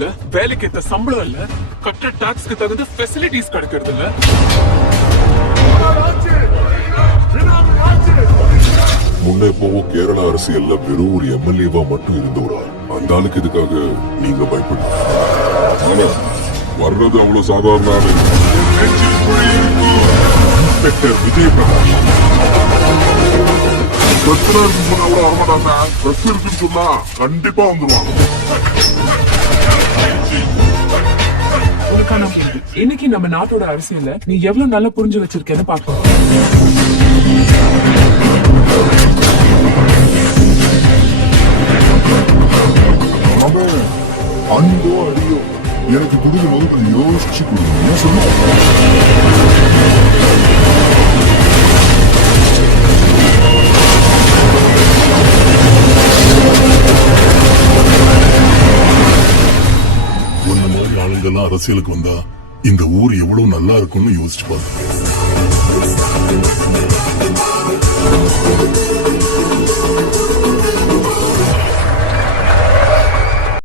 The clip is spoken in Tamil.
இல்ல, வேலைக்கு ஏத்த சம்பளம் இல்ல, கட்ட டாக்ஸ்க்கு தகுந்த ஃபெசிலிட்டிஸ் கிடைக்கிறது இல்ல. முன்னே போவோ கேரள அரசியல்ல வெறும் ஒரு எம்எல்ஏவா மட்டும் இருந்தவரா? அந்த ஆளுக்கு இதுக்காக நீங்க பயப்படுங்க. வர்றது அவ்வளவு சாதாரண இன்ஸ்பெக்டர் விஜய் பிரகாஷ். பிரச்சனை அவ்வளவு வரமாட்டாங்க. பிரஸ் இருக்குன்னு சொன்னா கண்டிப்பா வந்துருவாங்க. உனக்கான இன்னைக்கு நம்ம நாட்டோட அரசியல்ல நீ எவ்வளவு நல்லா புரிஞ்சு வச்சிருக்கேன்னு பாக்கலாம். அந்தோ அடியோ எனக்கு கொடுக்கும் போது கொஞ்சம் யோசிச்சு கொடுங்க சொல்லுங்க. ஒன்ன மாதிரி ஆளுங்கெல்லாம் அரசியலுக்கு வந்தா இந்த ஊர் எவ்வளவு நல்லா இருக்கும்னு யோசிச்சு பாருங்க.